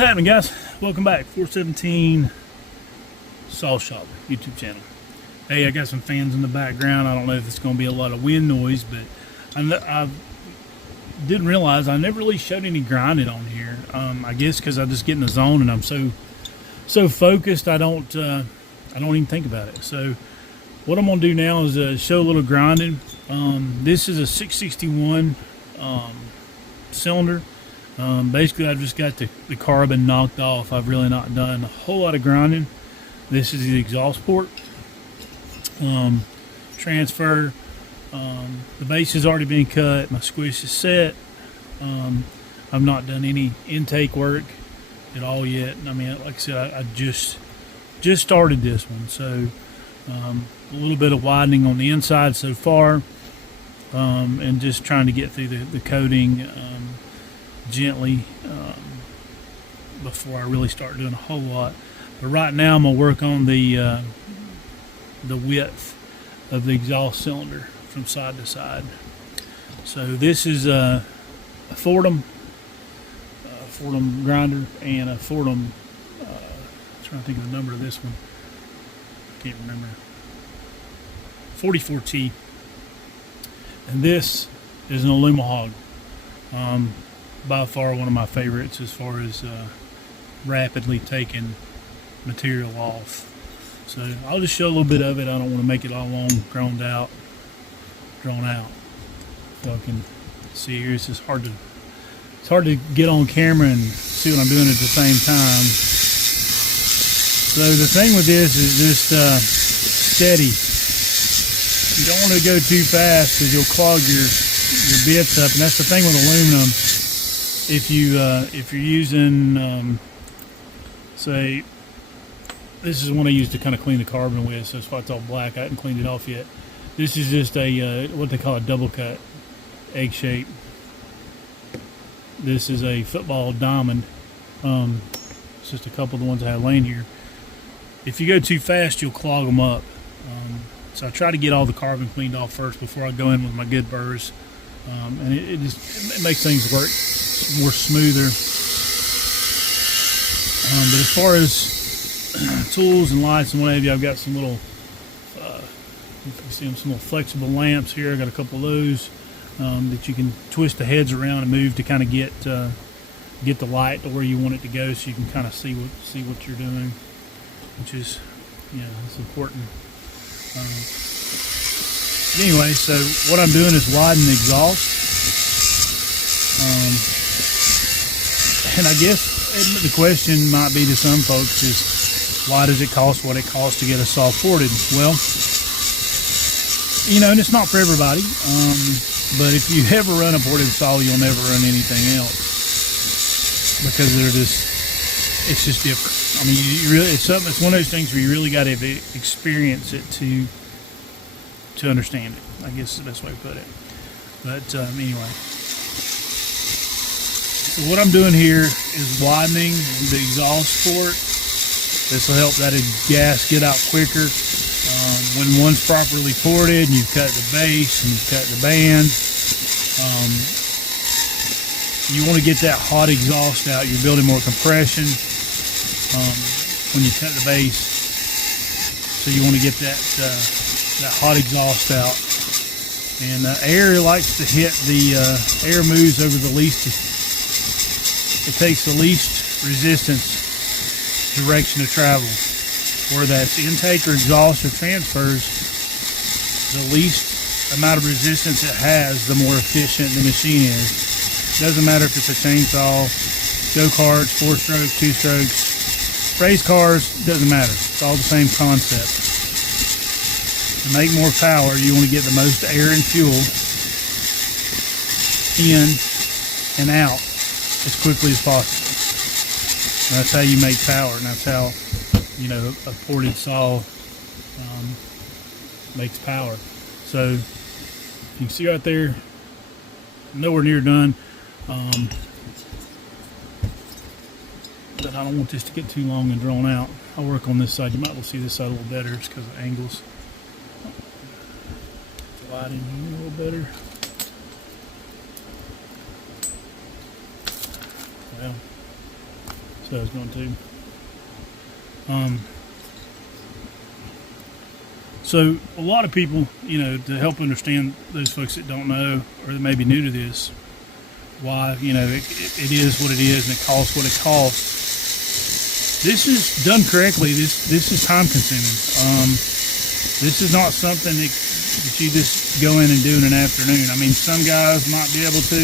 happening, guys? Welcome back. 417 Saw Shop YouTube channel. Hey, I got some fans in the background. I don't know if it's going to be a lot of wind noise, but I didn't realize I never really showed any grinding on here. I guess because I just get in the zone and I'm so focused, I don't even think about it. So what I'm going to do now is show a little grinding. This is a 661 cylinder. Basically, I've just got the carbon knocked off. I've really not done a whole lot of grinding. This is the exhaust port. Transfer. The base has already been cut. My squish is set. I've not done any intake work at all yet. I mean, like I said, I just started this one. So a little bit of widening on the inside so far, and just trying to get through the coating gently before I really start doing a whole lot. But right now I'm gonna work on the width of the exhaust cylinder from side to side. So this is a Fordham grinder and a Fordham. Trying to think of the number of this one. Can't remember. 44T. And this is an Alumahog. By far one of my favorites as far as rapidly taking material off. So I'll just show a little bit of it. I don't want to make it all long, drawn out. So I can see here. It's just hard to get on camera and see what I'm doing at the same time. So the thing with this is just steady. You don't want to go too fast because you'll clog your bits up, and that's the thing with aluminum. If you're using say, this is one I use to kind of clean the carbon with, so that's why it's all black. I haven't cleaned it off yet. This is just a what they call a double cut egg shape. This is a football diamond. It's just a couple of the ones I have laying here. If you go too fast, you'll clog them up. So I try to get all the carbon cleaned off first before I go in with my good burrs, and it makes things work more smoother. But as far as tools and lights and what have you, I've got some little, you can see them, some little flexible lamps here. I got a couple of those that you can twist the heads around and move to kind of get the light to where you want it to go, so you can kind of see what you're doing, which is, it's important. Anyway, so what I'm doing is widen the exhaust, and I guess the question might be to some folks is, why does it cost what it costs to get a saw ported? Well, and it's not for everybody, but if you ever run a ported saw, you'll never run anything else, because it's just different. I mean, it's one of those things where you really got to experience it to understand it, I guess is the best way to put it. But anyway, so what I'm doing here is widening the exhaust port. This will help that gas get out quicker. When one's properly ported and you've cut the base and you've cut the band, you want to get that hot exhaust out. You're building more compression when you cut the base, so you want to get that hot exhaust out. And air likes to hit air moves over the least. It takes the least resistance direction of travel, whether that's intake or exhaust or transfers. The least amount of resistance it has, the more efficient the machine is. It doesn't matter if it's a chainsaw, go-karts, 4-stroke, 2-strokes, race cars, doesn't matter. It's all the same concept. To make more power, you want to get the most air and fuel in and out as quickly as possible. And that's how you make power, and that's how a ported saw makes power. So you can see right there, nowhere near done, but I don't want this to get too long and drawn out. I'll work on this side. You might be able to see this side a little better just because of angles. The light in here a little better. Well, So I was going to. So a lot of people, to help understand those folks that don't know or that may be new to this, why, it is what it is and it costs what it costs. This is done correctly. This is time consuming. This is not something that you just go in and do in an afternoon. I mean, some guys might be able to.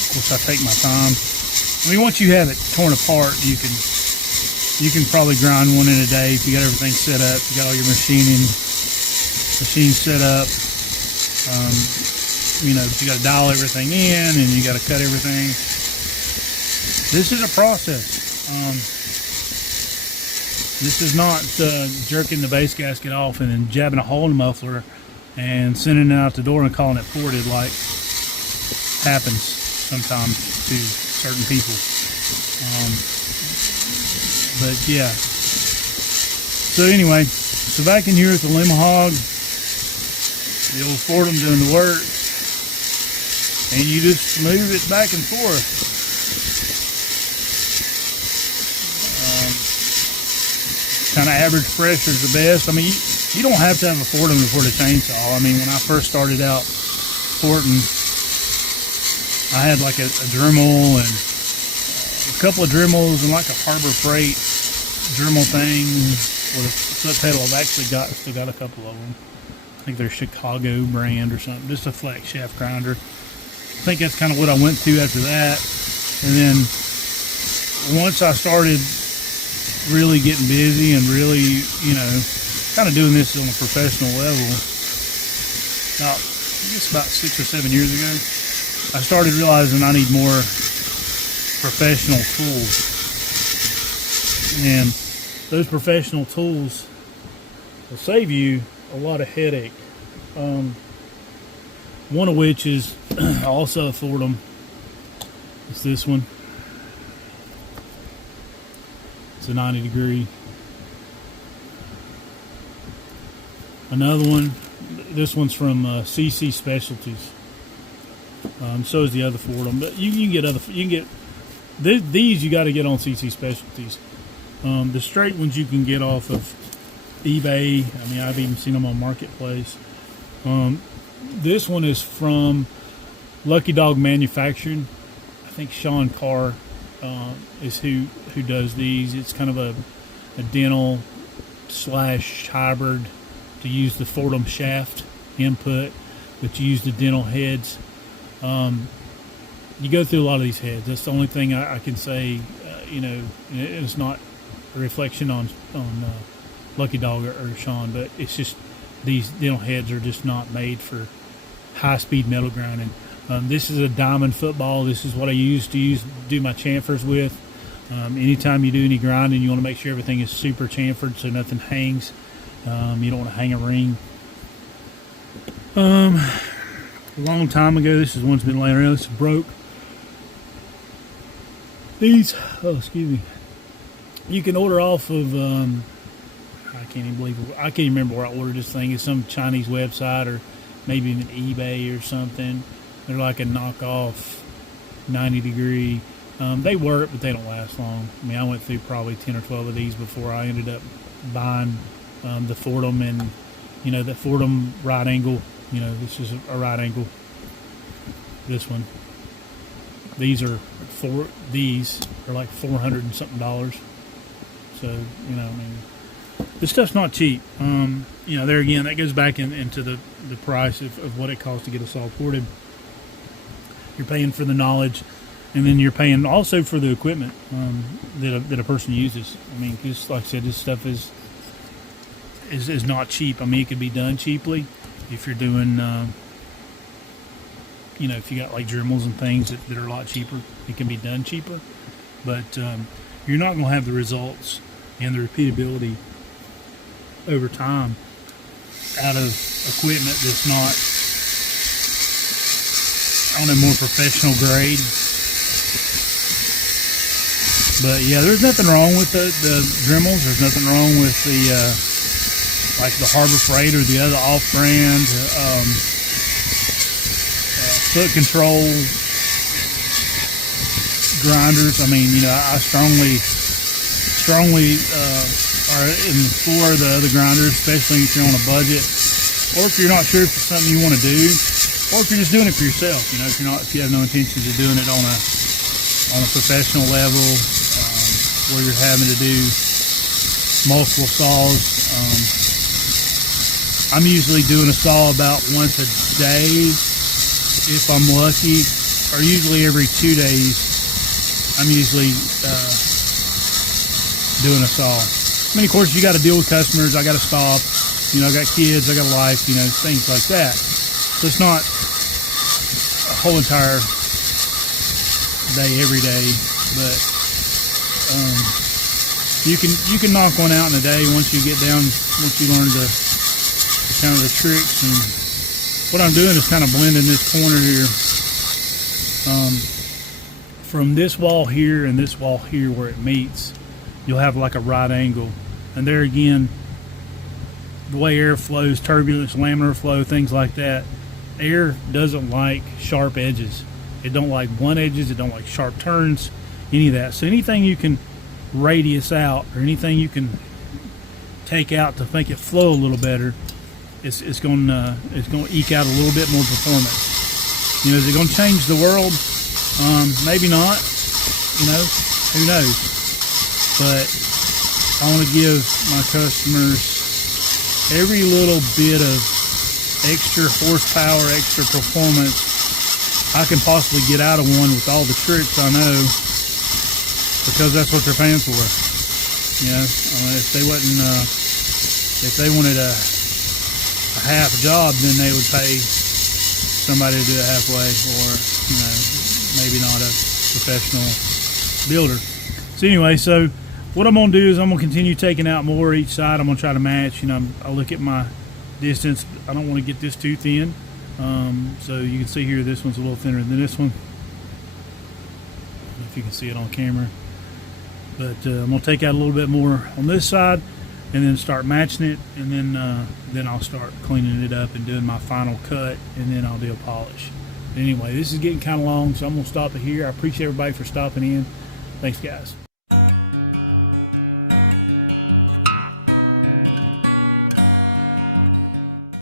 Of course, I take my time. I mean, once you have it torn apart, you can probably grind one in a day if you got everything set up. You got all your machine set up. You got to dial everything in and you got to cut everything. This is a process. This is not jerking the base gasket off and then jabbing a hole in the muffler and sending it out the door and calling it ported like happens sometimes to certain people. But yeah. So anyway, so back in here with the Limahog, the old Fordham doing the work, and you just move it back and forth. Kind of average pressure is the best. I mean, you don't have to have a Fordham before the chainsaw. I mean, when I first started out porting, I had like a Dremel and a couple of Dremels and like a Harbor Freight Dremel thing with a foot pedal. I've actually still got a couple of them. I think they're Chicago brand or something. Just a flat shaft grinder. I think that's kind of what I went to after that. And then once I started really getting busy and really, kind of doing this on a professional level, about 6 or 7 years ago, I started realizing I need more professional tools. And those professional tools will save you a lot of headache. One of which is also a Fordham. It's this one. It's a 90 degree. Another one, this one's from CC Specialties. So is the other Fordham, but you can get these you got to get on CC Specialties. The straight ones you can get off of eBay. I mean, I've even seen them on Marketplace. This one is from Lucky Dog Manufacturing. I think Sean Carr is who does these. It's kind of a dental / hybrid to use the Fordham shaft input, but you use the dental heads. You go through a lot of these heads. That's the only thing I can say. It's not a reflection on Lucky Dog or Sean, but it's just these dental heads are just not made for high-speed metal grinding. This is a diamond football. This is what I used to do my chamfers with. Anytime you do any grinding, you want to make sure everything is super chamfered so nothing hangs. You don't want to hang a ring. A long time ago, this is one's been laying around. This broke. These, excuse me. You can order off of. I can't even remember where I ordered this thing. It's some Chinese website or maybe even eBay or something. They're like a knockoff 90 degree. They work, but they don't last long. I mean, I went through probably 10 or 12 of these before I ended up buying the Fordham and, the Fordham right angle. This is a right angle. This one. These are like $400 and something. So, this stuff's not cheap. There again, that goes back into the price of what it costs to get a saw ported. You're paying for the knowledge, and then you're paying also for the equipment that a person uses. I mean, just like I said, this stuff is not cheap. I mean, it could be done cheaply if you're doing, if you got like Dremels and things that are a lot cheaper. It can be done cheaper, but you're not going to have the results and the repeatability over time out of equipment that's not on a more professional grade. But yeah, there's nothing wrong with the Dremels. There's nothing wrong with the like the Harbor Freight or the other off-brand foot control. grinders. I mean, you know, I strongly are in for the other grinders, especially if you're on a budget, or if you're not sure if it's something you want to do, or if you're just doing it for yourself. You know, if you have no intentions of doing it on a professional level, where you're having to do multiple saws. I'm usually doing a saw about once a day if I'm lucky, or usually every 2 days. I'm usually doing a saw. I mean, of course, you got to deal with customers. I got to stop. You know, I got kids. I got a life. You know, things like that. So it's not a whole entire day every day, but you can knock one out in a day once you learn the kind of the tricks. And what I'm doing is kind of blending this corner here from this wall here and this wall here where it meets. You'll have like a right angle, and there again, the way air flows, turbulence, laminar flow, things like that, air doesn't like sharp edges. It don't like blunt edges. It don't like sharp turns, any of that. So anything you can radius out, or anything you can take out to make it flow a little better, it's going to eke out a little bit more performance. You know, is it going to change the world? Maybe not. You know, who knows? But I want to give my customers every little bit of extra horsepower, extra performance I can possibly get out of one with all the tricks I know, because that's what they're paying for. You know, if they wanted a half job, then they would pay somebody to do it halfway, or, you know, maybe not a professional builder. So anyway, so what I'm going to do is I'm going to continue taking out more each side. I'm going to try to match. You know, I look at my distance. I don't want to get this too thin. So you can see here, this one's a little thinner than this one. I don't know if you can see it on camera. But I'm going to take out a little bit more on this side and then start matching it. And then I'll start cleaning it up and doing my final cut. And then I'll do a polish. Anyway, this is getting kind of long, so I'm going to stop it here. I appreciate everybody for stopping in. Thanks, guys.